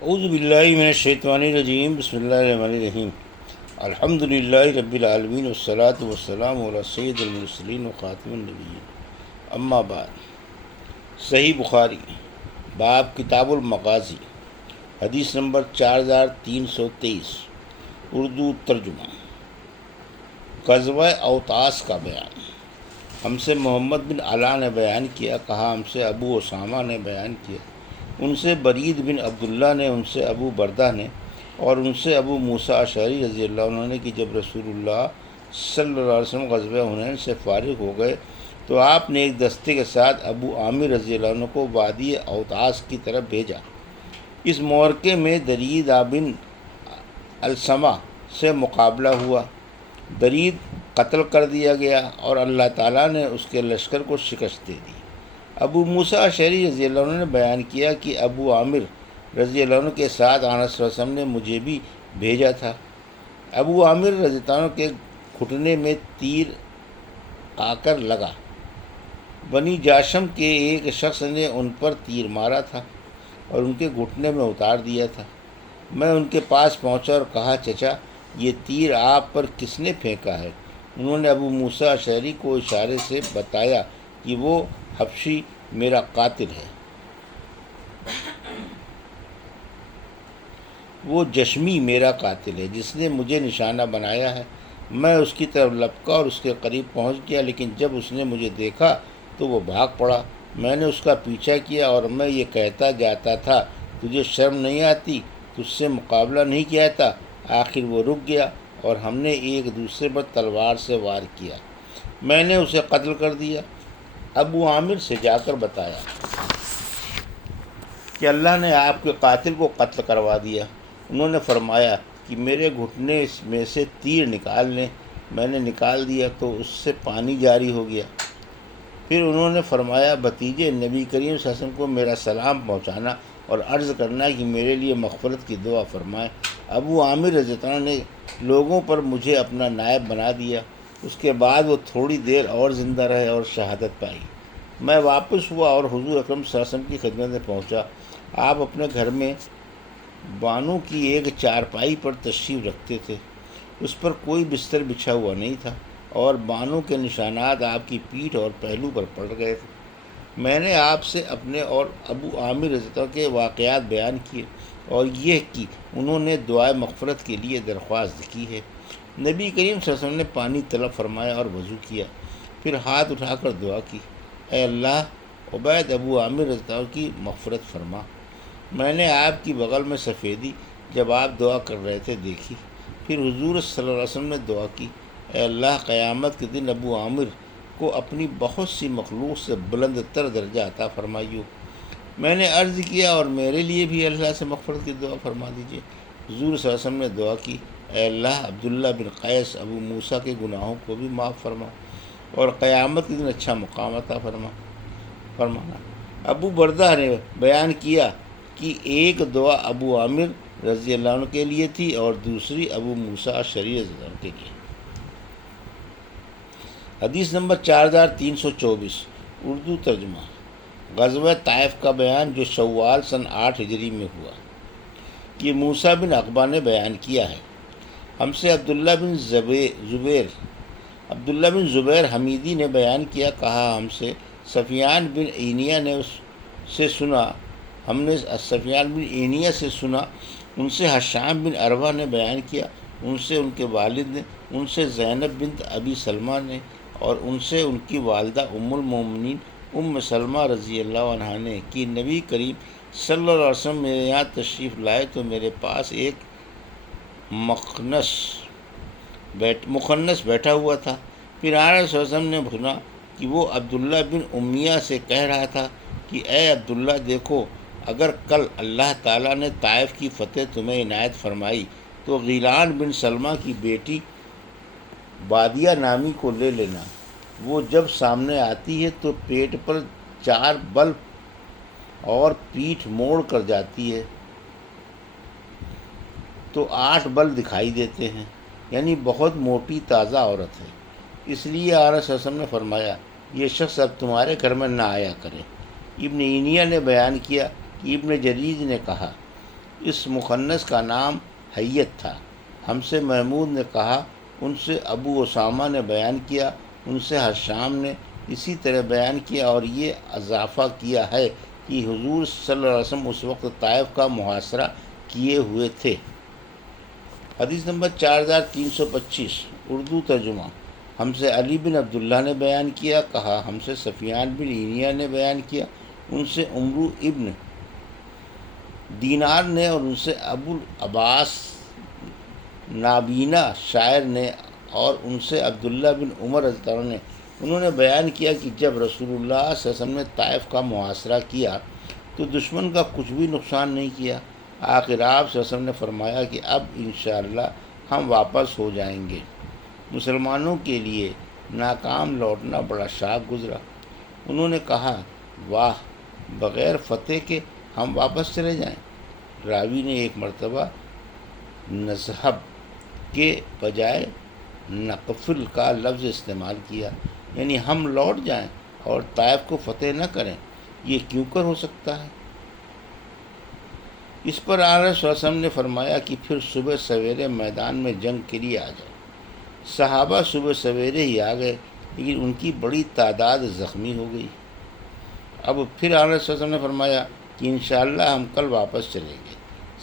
اعوذ باللہ من الشیطان الرجیم، بسم اللہ الرحمن الرحیم۔ الحمد للہ رب العالمین والصلاة والسلام علی سید المرسلین و خاتم النبیین، اما بعد۔ صحیح بخاری، باب کتاب المغازی، حدیث نمبر 4323، اردو ترجمہ۔ غزوہ اوطاس کا بیان۔ ہم سے محمد بن علا نے بیان کیا، کہا ہم سے ابو اسامہ نے بیان کیا، ان سے برید بن عبداللہ نے، ان سے ابو بردہ نے، اور ان سے ابو موسیٰ اشعری رضی اللہ عنہ نے کہ جب رسول اللہ صلی اللہ علیہ وسلم غزوہ حنین سے فارغ ہو گئے تو آپ نے ایک دستے کے ساتھ ابو عامر رضی اللہ عنہ کو وادی اوطاس کی طرف بھیجا۔ اس معرکے میں درید بن السما سے مقابلہ ہوا۔ درید قتل کر دیا گیا اور اللہ تعالیٰ نے اس کے لشکر کو شکست دے دی۔ ابو موسیٰ اشعری رضی اللہ عنہ نے بیان کیا کہ ابو عامر رضی اللہ عنہ کے ساتھ آن صلی اللہ علیہ وسلم نے مجھے بھی بھیجا تھا۔ ابو عامر رضی اللہ عنہ کے گھٹنے میں تیر آ کر لگا۔ بنی جاشم کے ایک شخص نے ان پر تیر مارا تھا اور ان کے گھٹنے میں اتار دیا تھا۔ میں ان کے پاس پہنچا اور کہا، چچا یہ تیر آپ پر کس نے پھینکا ہے؟ انہوں نے ابو موسیٰ اشعری کو اشارے سے بتایا کہ وہ حبشی میرا قاتل ہے، وہ جشمی میرا قاتل ہے جس نے مجھے نشانہ بنایا ہے۔ میں اس کی طرف لپکا اور اس کے قریب پہنچ گیا، لیکن جب اس نے مجھے دیکھا تو وہ بھاگ پڑا۔ میں نے اس کا پیچھا کیا اور میں یہ کہتا جاتا تھا، تجھے شرم نہیں آتی؟ تجھ سے مقابلہ نہیں کیا تھا؟ آخر وہ رک گیا اور ہم نے ایک دوسرے پر تلوار سے وار کیا۔ میں نے اسے قتل کر دیا۔ ابو عامر سے جا کر بتایا کہ اللہ نے آپ کے قاتل کو قتل کروا دیا۔ انہوں نے فرمایا کہ میرے گھٹنے میں سے تیر نکال لیں۔ میں نے نکال دیا تو اس سے پانی جاری ہو گیا۔ پھر انہوں نے فرمایا، بھتیجے نبی کریم صلی اللہ علیہ وسلم کو میرا سلام پہنچانا اور عرض کرنا کہ میرے لیے مغفرت کی دعا فرمائیں۔ ابو عامر رضی اللہ عنہ نے لوگوں پر مجھے اپنا نائب بنا دیا۔ اس کے بعد وہ تھوڑی دیر اور زندہ رہے اور شہادت پائی۔ میں واپس ہوا اور حضور اکرم صلی اللہ علیہ وسلم کی خدمت میں پہنچا۔ آپ اپنے گھر میں بانو کی ایک چارپائی پر تشریف رکھتے تھے۔ اس پر کوئی بستر بچھا ہوا نہیں تھا اور بانو کے نشانات آپ کی پیٹھ اور پہلو پر پڑ گئے تھے۔ میں نے آپ سے اپنے اور ابو عامر رضی اللہ عنہ کے واقعات بیان کیے اور یہ کہ انہوں نے دعائے مغفرت کے لیے درخواست کی ہے۔ نبی کریم صلی اللہ علیہ وسلم نے پانی طلب فرمایا اور وضو کیا، پھر ہاتھ اٹھا کر دعا کی، اے اللہ عبید ابو عامر رضی اللہ عنہ کی مغفرت فرما۔ میں نے آپ کی بغل میں سفیدی جب آپ دعا کر رہے تھے دیکھی۔ پھر حضور صلی اللہ علیہ وسلم نے دعا کی، اے اللہ قیامت کے دن ابو عامر کو اپنی بہت سی مخلوق سے بلند تر درجہ عطا فرمائیو۔ میں نے عرض کیا، اور میرے لیے بھی اللہ سے مغفرت کی دعا فرما دیجیے۔ حضور صلی اللہ علیہ وسلم نے دعا کی، اے اللہ عبداللہ بن قیس ابو موسیٰ کے گناہوں کو بھی معاف فرما اور قیامت کے دن اچھا مقام عطا فرمانا۔ ابو بردہ نے بیان کیا کہ ایک دعا ابو عامر رضی اللہ عنہ کے لیے تھی اور دوسری ابو موسیٰ اشعری رضی اللہ عنہ کے لیے۔ حدیث نمبر 4324، اردو ترجمہ۔ غزوہ طائف کا بیان جو شوال سن 8 ہجری میں ہوا۔ یہ موسیٰ بن عقبہ نے بیان کیا ہے۔ ہم سے عبداللہ بن زبیر حمیدی نے بیان کیا، کہا ہم سے سفیان بن عینیہ نے سے سنا، ہم نے سفیان بن عینیہ سے سنا، ان سے حشام بن عروہ نے بیان کیا، ان سے ان کے والد نے، ان سے زینب بنت ابی سلمہ نے، اور ان سے ان کی والدہ ام المومنین ام سلمہ رضی اللہ عنہا نے کہ نبی کریم صلی اللہ علیہ وسلم میرے یہاں تشریف لائے تو میرے پاس ایک مخنث بیٹھا ہوا تھا۔ پھر آن صلی اللہ علیہ وسلم نے سنا کہ وہ عبداللہ بن امیہ سے کہہ رہا تھا کہ اے عبداللہ، دیکھو اگر کل اللہ تعالیٰ نے طائف کی فتح تمہیں عنایت فرمائی تو غیلان بن سلمہ کی بیٹی بادیہ نامی کو لے لینا۔ وہ جب سامنے آتی ہے تو پیٹ پر 4 بل اور پیٹھ موڑ کر جاتی ہے تو 8 بل دکھائی دیتے ہیں، یعنی بہت موٹی تازہ عورت ہے۔ اس لیے آن صلی اللہ علیہ وسلم نے فرمایا، یہ شخص اب تمہارے گھر میں نہ آیا کرے۔ ابن عینیہ نے بیان کیا کہ ابن جریج نے کہا اس مخنث کا نام حیت تھا۔ ہم سے محمود نے کہا، ان سے ابو اسامہ نے بیان کیا، ان سے حشام نے اسی طرح بیان کیا، اور یہ اضافہ کیا ہے کہ حضور صلی اللہ علیہ وسلم اس وقت طائف کا محاصرہ کیے ہوئے تھے۔ حدیث نمبر 4325 اردو ترجمہ۔ ہم سے علی بن عبداللہ نے بیان کیا، کہا ہم سے سفیان بن عینیہ نے بیان کیا، ان سے عمرو ابن دینار نے، اور ان سے ابو العباس نابینا شاعر نے، اور ان سے عبداللہ بن عمر رضی اللہ عنہ نے، انہوں نے بیان کیا کہ جب رسول اللہ صلی اللہ علیہ وسلم نے طائف کا محاصرہ کیا تو دشمن کا کچھ بھی نقصان نہیں کیا۔ آخر آپ صلی اللہ علیہ وسلم نے فرمایا کہ اب انشاءاللہ ہم واپس ہو جائیں گے۔ مسلمانوں کے لیے ناکام لوٹنا بڑا شاق گزرا۔ انہوں نے کہا، واہ، بغیر فتح کے ہم واپس چلے جائیں۔ راوی نے ایک مرتبہ نذهب کے بجائے نقفل کا لفظ استعمال کیا، یعنی ہم لوٹ جائیں اور طائف کو فتح نہ کریں، یہ کیوں کر ہو سکتا ہے؟ اس پر آن صلی اللہ علیہ وسلم نے فرمایا کہ پھر صبح سویرے میدان میں جنگ کے لیے آ جائیں۔ صحابہ صبح سویرے ہی آ گئے، لیکن ان کی بڑی تعداد زخمی ہو گئی۔ اب پھر آن صلی اللہ علیہ وسلم نے فرمایا کہ انشاءاللہ ہم کل واپس چلیں گے۔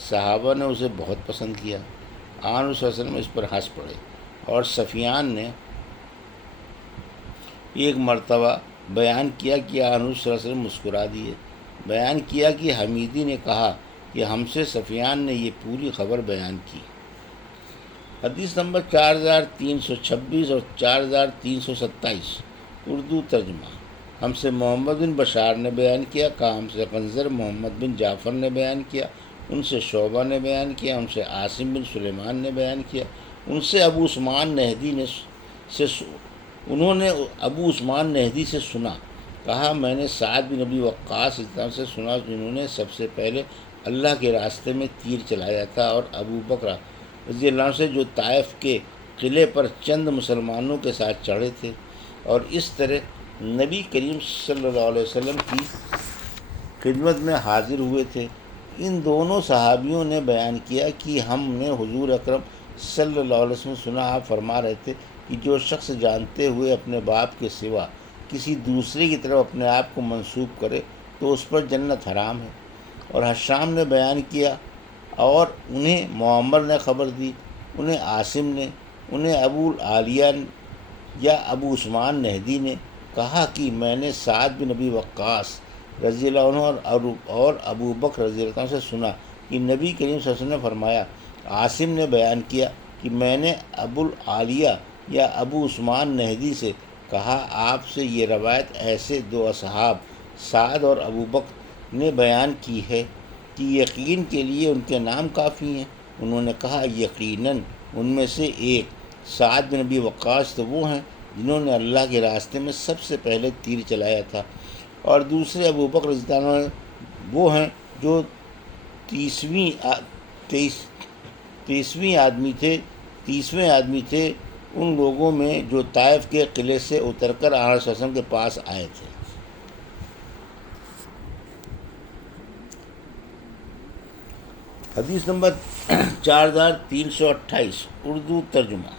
صحابہ نے اسے بہت پسند کیا۔ آن صلی اللہ علیہ وسلم اس پر ہنس پڑے، اور سفیان نے ایک مرتبہ بیان کیا کہ آن صلی اللہ علیہ وسلم مسکرا دیے۔ بیان کیا کہ حمیدی نے کہا کہ ہم سے سفیان نے یہ پوری خبر بیان کی۔ حدیث نمبر 4326 اور 4327 اردو ترجمہ۔ ہم سے محمد بن بشار نے بیان کیا، کہا ہم سے قنظر محمد بن جعفر نے بیان کیا، ان سے شعبہ نے بیان کیا، ان سے عاصم بن سلیمان نے بیان کیا، ان سے ابو عثمان نہدی نے انہوں نے ابو عثمان نہدی سے سنا، کہا میں نے سعد بن ابی وقاص سے سنا، جنہوں نے سب سے پہلے اللہ کے راستے میں تیر چلایا تھا، اور ابو بکر رضی اللہ عنہ سے جو طائف کے قلعے پر چند مسلمانوں کے ساتھ چڑھے تھے اور اس طرح نبی کریم صلی اللہ علیہ وسلم کی خدمت میں حاضر ہوئے تھے۔ ان دونوں صحابیوں نے بیان کیا کہ ہم نے حضور اکرم صلی اللہ علیہ وسلم سنا، آپ فرما رہے تھے کہ جو شخص جانتے ہوئے اپنے باپ کے سوا کسی دوسرے کی طرف اپنے آپ کو منسوب کرے تو اس پر جنت حرام ہے۔ اور حشام نے بیان کیا، اور انہیں معمر نے خبر دی، انہیں عاصم نے، انہیں ابو العالیہ یا ابو عثمان نہدی نے کہا کہ میں نے سعد بن ابی وقاص رضی اللہ عنہ اور ابو بکر رضی اللہ عنہ سے سنا کہ نبی کریم صلی اللہ علیہ وسلم نے فرمایا۔ عاصم نے بیان کیا کہ میں نے ابو العالیہ یا ابو عثمان نہدی سے کہا، آپ سے یہ روایت ایسے دو اصحاب سعد اور ابو بکر نے بیان کی ہے کہ یقین کے لیے ان کے نام کافی ہیں۔ انہوں نے کہا، یقیناً ان میں سے ایک سعد بن ابی وقاص تو وہ ہیں جنہوں نے اللہ کے راستے میں سب سے پہلے تیر چلایا تھا، اور دوسرے ابو بکر رضی اللہ عنہ وہ ہیں جو 30ویں آدمی تھے ان لوگوں میں جو طائف کے قلعے سے اتر کر آن صلی اللہ علیہ وسلم کے پاس آئے تھے۔ حدیث نمبر 4328 اردو ترجمہ۔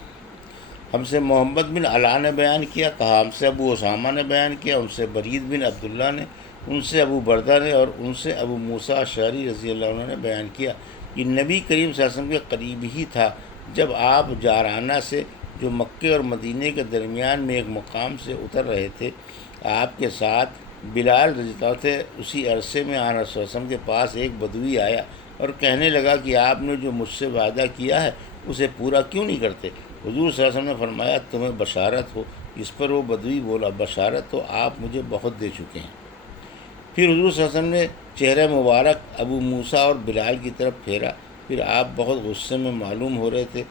ہم سے محمد بن علا نے بیان کیا، کہا ہم سے ابو اسامہ نے بیان کیا، ان سے برید بن عبداللہ نے، ان سے ابو بردہ نے، اور ان سے ابو موسیٰ اشعری رضی اللہ عنہ نے بیان کیا کہ نبی کریم صلی اللہ علیہ وسلم کے قریب ہی تھا جب آپ جارانہ سے، جو مکے اور مدینے کے درمیان میں ایک مقام سے اتر رہے تھے، آپ کے ساتھ بلال رضی اللہ عنہ تھے۔ اسی عرصے میں آن صلی اللہ علیہ وسلم کے پاس ایک بدوی آیا اور کہنے لگا کہ آپ نے جو مجھ سے وعدہ کیا ہے اسے پورا کیوں نہیں کرتے؟ حضور صلی اللہ علیہ وسلم نے فرمایا، تمہیں بشارت ہو۔ اس پر وہ بدوی بولا، بشارت تو آپ مجھے بہت دے چکے ہیں۔ پھر حضور صلی اللہ علیہ وسلم نے چہرہ مبارک ابو موسیٰ اور بلال کی طرف پھیرا، پھر آپ بہت غصے میں معلوم ہو رہے تھے۔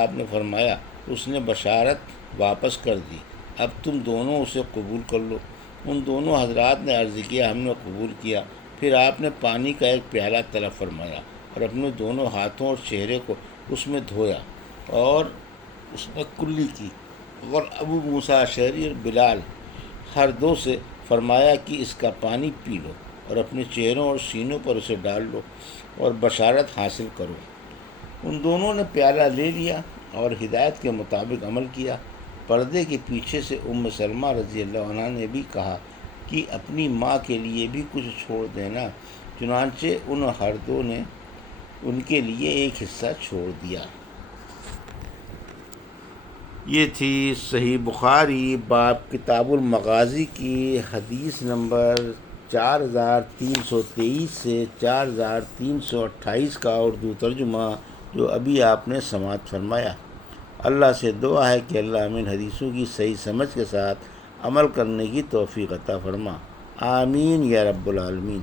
آپ نے فرمایا، اس نے بشارت واپس کر دی، اب تم دونوں اسے قبول کر لو۔ ان دونوں حضرات نے عرض کیا، ہم نے قبول کیا۔ پھر آپ نے پانی کا ایک پیالہ طلب فرمایا اور اپنے دونوں ہاتھوں اور چہرے کو اس میں دھویا اور اس میں کلی کی، اور ابو موسیٰ اشعری اور بلال ہر دو سے فرمایا کہ اس کا پانی پی لو۔ اور اپنے چہروں اور سینوں پر اسے ڈال لو اور بشارت حاصل کرو۔ ان دونوں نے پیالہ لے لیا اور ہدایت کے مطابق عمل کیا۔ پردے کے پیچھے سے ام سلمہ رضی اللہ عنہ نے بھی کہا کہ اپنی ماں کے لیے بھی کچھ چھوڑ دینا، چنانچہ ان ہر دو نے ان کے لیے ایک حصہ چھوڑ دیا۔ یہ تھی صحیح بخاری باب کتاب المغازی کی حدیث نمبر 4323 سے 4328 کا اردو ترجمہ، جو ابھی آپ نے سماعت فرمایا۔ اللہ سے دعا ہے کہ اللہ ہمیں حدیثوں کی صحیح سمجھ کے ساتھ عمل کرنے کی توفیق عطا فرما۔ آمین یا رب العالمین۔